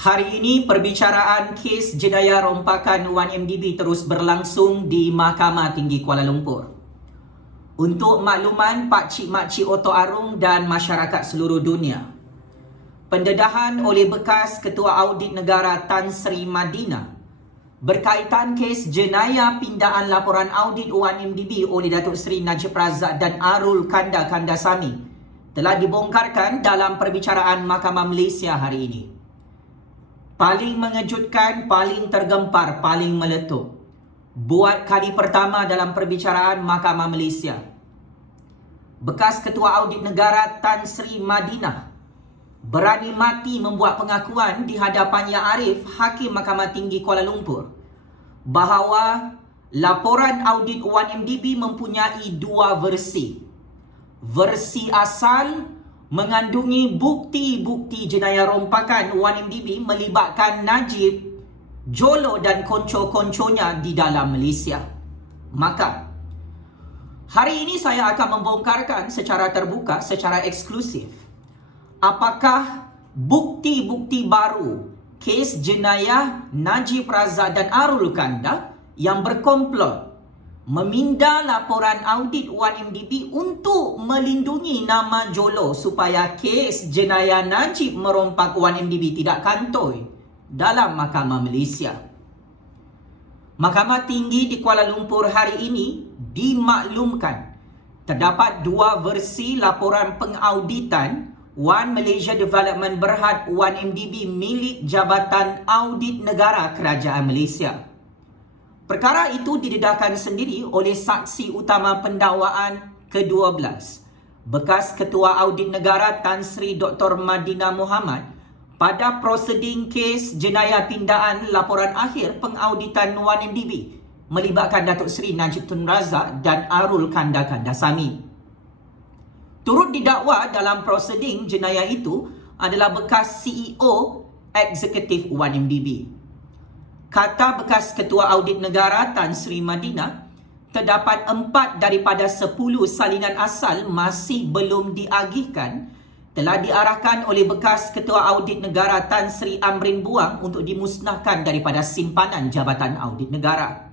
Hari ini perbicaraan kes jenayah rompakan 1MDB terus berlangsung di Mahkamah Tinggi Kuala Lumpur. Untuk makluman pakcik-makcik Oto Arung dan masyarakat seluruh dunia, pendedahan oleh bekas Ketua Audit Negara Tan Sri Madina berkaitan kes jenayah pindaan laporan audit 1MDB oleh Datuk Seri Najib Razak dan Arul Kandasamy telah dibongkarkan dalam perbicaraan Mahkamah Malaysia hari ini. Paling mengejutkan, paling tergempar, paling meletup. Buat kali pertama dalam perbicaraan Mahkamah Malaysia, bekas Ketua Audit Negara Tan Sri Madina berani mati membuat pengakuan di hadapan Yang Arif, Hakim Mahkamah Tinggi Kuala Lumpur, bahawa laporan audit 1MDB mempunyai dua versi. Versi asal mengandungi bukti-bukti jenayah rompakan 1MDB melibatkan Najib, Jolo dan konco-konconya di dalam Malaysia. Maka, hari ini saya akan membongkarkan secara terbuka, secara eksklusif, apakah bukti-bukti baru kes jenayah Najib Razak dan Arul Kanda yang berkomplot meminda laporan audit 1MDB untuk melindungi nama Jolo supaya kes jenayah Najib merompak 1MDB tidak kantoi dalam Mahkamah Malaysia. Mahkamah Tinggi di Kuala Lumpur hari ini dimaklumkan terdapat dua versi laporan pengauditan One Malaysia Development Berhad 1MDB milik Jabatan Audit Negara Kerajaan Malaysia. Perkara itu didedahkan sendiri oleh saksi utama pendakwaan ke-12, bekas Ketua Audit Negara Tan Sri Dr. Madina Muhammad pada proseding kes jenayah pindaan laporan akhir pengauditan 1MDB melibatkan Datuk Seri Najib Tun Razak dan Arul Kandasamy. Turut didakwa dalam proseding jenayah itu adalah bekas CEO Eksekutif 1MDB. Kata bekas Ketua Audit Negara Tan Sri Madina, terdapat 4 daripada 10 salinan asal masih belum diagihkan telah diarahkan oleh bekas Ketua Audit Negara Tan Sri Amrin Buang untuk dimusnahkan daripada simpanan Jabatan Audit Negara.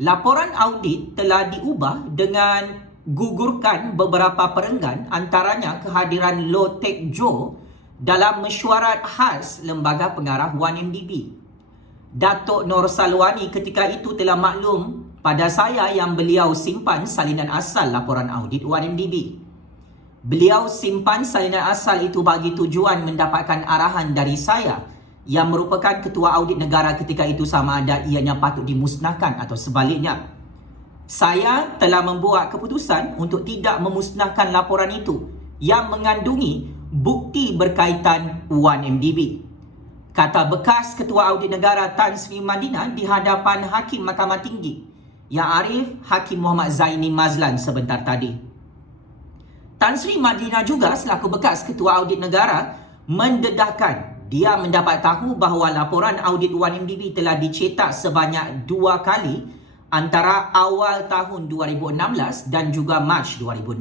Laporan audit telah diubah dengan gugurkan beberapa perenggan, antaranya kehadiran Loh Teck Jo dalam mesyuarat khas Lembaga Pengarah 1MDB. Datuk Nur Salwani ketika itu telah maklum pada saya yang beliau simpan salinan asal laporan audit 1MDB. Beliau simpan salinan asal itu bagi tujuan mendapatkan arahan dari saya yang merupakan Ketua Audit Negara ketika itu sama ada ianya patut dimusnahkan atau sebaliknya. Saya telah membuat keputusan untuk tidak memusnahkan laporan itu yang mengandungi bukti berkaitan 1MDB. Kata bekas Ketua Audit Negara Tan Sri Madina di hadapan Hakim Mahkamah Tinggi Yang Arif, Hakim Muhammad Zaini Mazlan sebentar tadi. Tan Sri Madina juga selaku bekas Ketua Audit Negara mendedahkan dia mendapat tahu bahawa laporan audit 1MDB telah dicetak sebanyak 2 kali antara awal tahun 2016 dan juga Mac 2016.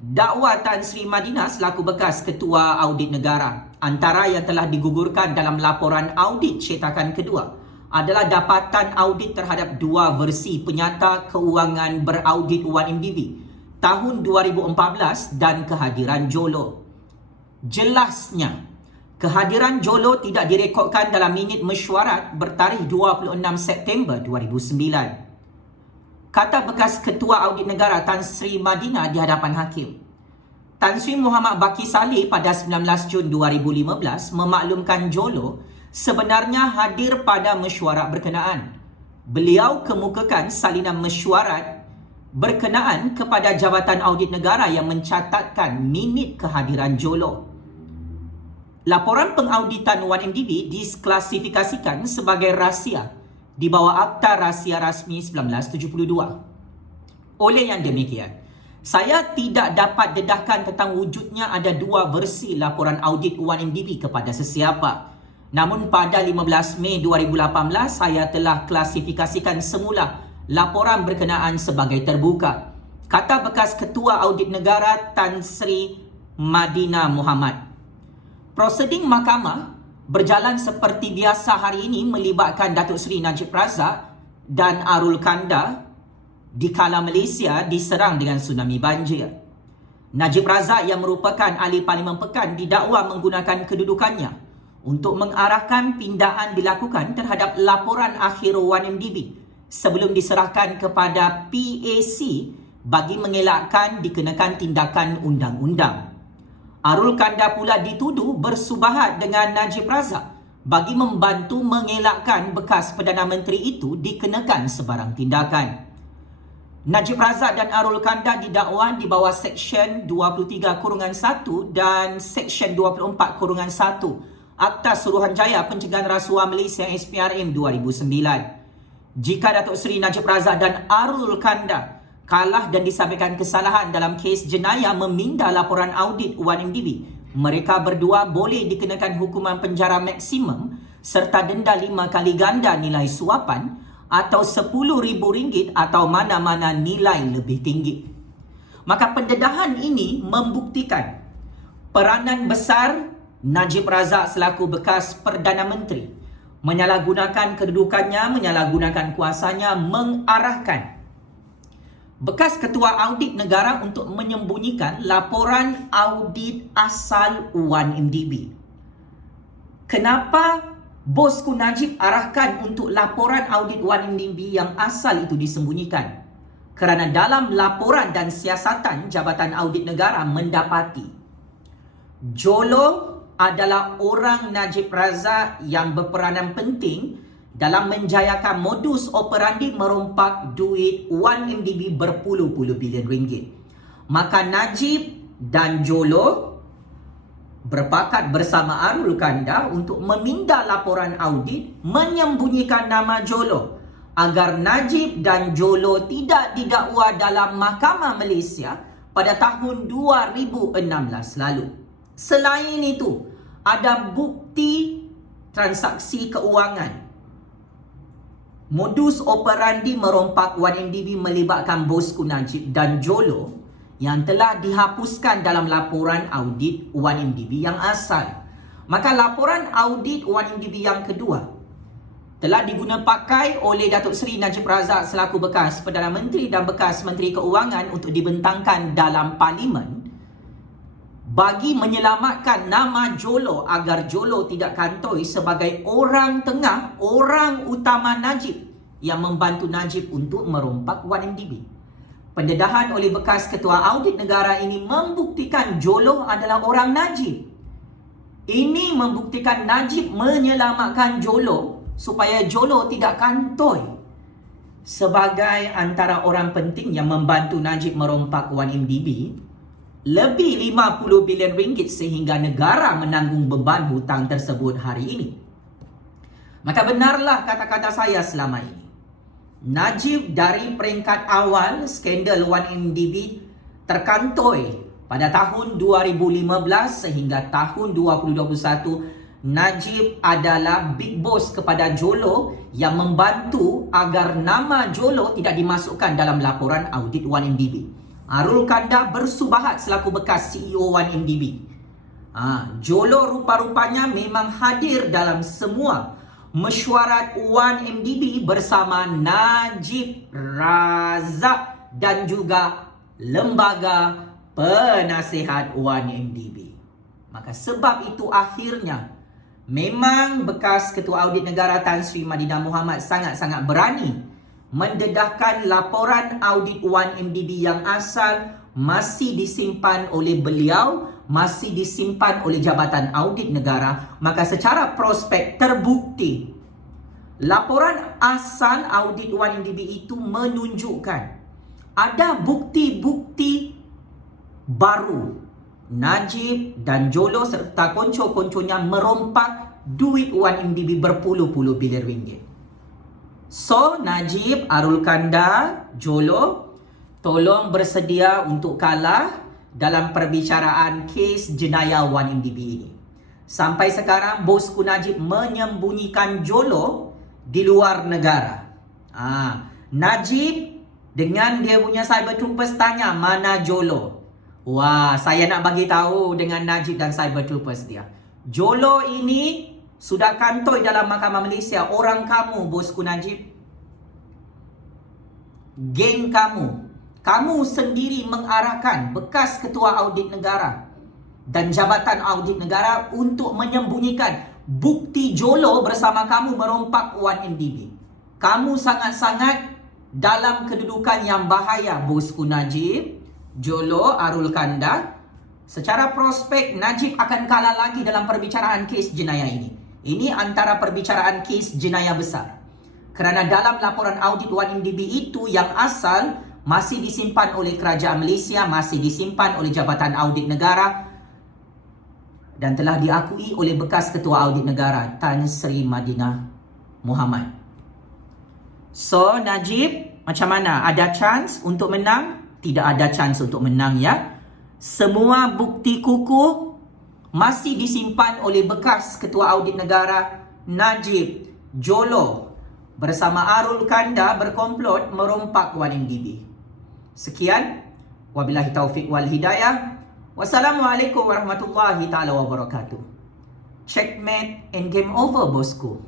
Dakwa Tan Sri Madina selaku bekas Ketua Audit Negara, antara yang telah digugurkan dalam laporan audit cetakan kedua adalah dapatan audit terhadap dua versi penyata keuangan beraudit 1MDB tahun 2014 dan kehadiran Jolo. Jelasnya, kehadiran Jolo tidak direkodkan dalam minit mesyuarat bertarikh 26 September 2009. Kata bekas Ketua Audit Negara Tan Sri Madina di hadapan Hakim, Tan Sri Muhammad Baki Saleh pada 19 Jun 2015 memaklumkan Jolo sebenarnya hadir pada mesyuarat berkenaan. Beliau kemukakan salinan mesyuarat berkenaan kepada Jabatan Audit Negara yang mencatatkan minit kehadiran Jolo. Laporan pengauditan 1MDB disklasifikasikan sebagai rahsia di bawah Akta Rahsia Rasmi 1972. Oleh yang demikian, saya tidak dapat dedahkan tentang wujudnya ada dua versi laporan audit 1MDB kepada sesiapa. Namun pada 15 Mei 2018, saya telah klasifikasikan semula laporan berkenaan sebagai terbuka. Kata bekas Ketua Audit Negara Tan Sri Madina Muhammad. Proseding mahkamah berjalan seperti biasa hari ini melibatkan Datuk Seri Najib Razak dan Arul Kanda dikala Malaysia diserang dengan tsunami banjir. Najib Razak yang merupakan ahli Parlimen Pekan didakwa menggunakan kedudukannya untuk mengarahkan pindaan dilakukan terhadap laporan akhir 1MDB sebelum diserahkan kepada PAC bagi mengelakkan dikenakan tindakan undang-undang. Arul Kanda pula dituduh bersubahat dengan Najib Razak bagi membantu mengelakkan bekas Perdana Menteri itu dikenakan sebarang tindakan. Najib Razak dan Arul Kanda didakwa di bawah Seksyen 23/1 dan Seksyen 24/1 Akta Suruhanjaya Pencegahan Rasuah Malaysia SPRM 2009. Jika Datuk Seri Najib Razak dan Arul Kanda kalah dan disampaikan kesalahan dalam kes jenayah meminda laporan audit 1MDB, mereka berdua boleh dikenakan hukuman penjara maksimum serta denda 5 kali ganda nilai suapan atau RM10,000 atau mana-mana nilai lebih tinggi. Maka pendedahan ini membuktikan peranan besar Najib Razak selaku bekas Perdana Menteri menyalahgunakan kedudukannya, menyalahgunakan kuasanya, mengarahkan bekas Ketua Audit Negara untuk menyembunyikan laporan audit asal 1MDB. Kenapa bosku Najib arahkan untuk laporan audit 1MDB yang asal itu disembunyikan? Kerana dalam laporan dan siasatan Jabatan Audit Negara mendapati Jolo adalah orang Najib Razak yang berperanan penting dalam menjayakan modus operandi merompak duit 1MDB berpuluh-puluh bilion ringgit. Maka Najib dan Jolo berpakat bersama Arul Kanda untuk meminda laporan audit menyembunyikan nama Jolo agar Najib dan Jolo tidak didakwa dalam Mahkamah Malaysia pada tahun 2016 lalu. Selain itu, ada bukti transaksi keuangan modus operandi merompak 1MDB melibatkan bosku Najib dan Jolo yang telah dihapuskan dalam laporan audit 1MDB yang asal. Maka laporan audit 1MDB yang kedua telah digunapakai oleh Datuk Seri Najib Razak selaku bekas Perdana Menteri dan bekas Menteri Keuangan untuk dibentangkan dalam Parlimen bagi menyelamatkan nama Jolo agar Jolo tidak kantoi sebagai orang tengah, orang utama Najib yang membantu Najib untuk merompak 1MDB. Pendedahan oleh bekas Ketua Audit Negara ini membuktikan Jolo adalah orang Najib. Ini membuktikan Najib menyelamatkan Jolo supaya Jolo tidak kantoi sebagai antara orang penting yang membantu Najib merompak 1MDB lebih 50 bilion ringgit sehingga negara menanggung beban hutang tersebut hari ini. Maka benarlah kata-kata saya selama ini. Najib dari peringkat awal skandal 1MDB terkantoi pada tahun 2015 sehingga tahun 2021. Najib adalah big boss kepada Jolo yang membantu agar nama Jolo tidak dimasukkan dalam laporan audit 1MDB. Arul Kanda bersubahat selaku bekas CEO 1MDB. Jolo rupa-rupanya memang hadir dalam semua mesyuarat 1MDB bersama Najib Razak dan juga lembaga penasihat 1MDB. Maka sebab itu akhirnya memang bekas Ketua Audit Negara Tan Sri Madinah Mohamad sangat-sangat berani mendedahkan laporan audit 1MDB yang asal masih disimpan oleh beliau, masih disimpan oleh Jabatan Audit Negara. Maka secara prospek terbukti laporan asal audit 1MDB itu menunjukkan ada bukti-bukti baru Najib dan Jolo serta konco-konconya merompak duit 1MDB berpuluh-puluh bilion ringgit. So, Najib, Arul Kanda, Jolo, tolong bersedia untuk kalah dalam perbicaraan kes jenayah 1MDB ini. Sampai sekarang, bosku Najib menyembunyikan Jolo di luar negara. Najib dengan dia punya cyber troopers tanya, mana Jolo? Wah, saya nak bagi tahu dengan Najib dan cyber troopers dia. Jolo ini sudah kantoi dalam Mahkamah Malaysia. Orang kamu, bosku Najib. Geng kamu. Kamu sendiri mengarahkan bekas Ketua Audit Negara dan Jabatan Audit Negara untuk menyembunyikan bukti Jolo bersama kamu merompak 1MDB. Kamu sangat-sangat dalam kedudukan yang bahaya, bosku Najib. Jolo, Arul Kanda. Secara prospek, Najib akan kalah lagi dalam perbicaraan kes jenayah ini. Ini antara perbicaraan kes jenayah besar. Kerana dalam laporan audit 1MDB itu yang asal masih disimpan oleh Kerajaan Malaysia, masih disimpan oleh Jabatan Audit Negara dan telah diakui oleh bekas Ketua Audit Negara Tan Sri Madinah Muhammad. So, Najib, macam mana? Ada chance untuk menang? Tidak ada chance untuk menang, ya. Semua bukti kukuh masih disimpan oleh bekas Ketua Audit Negara Najib Jolo bersama Arul Kanda berkomplot merompak 1MDB. Sekian, wabillahi taufiq wal hidayah. Wassalamualaikum warahmatullahi taala wabarakatuh. Checkmate and game over, bosku.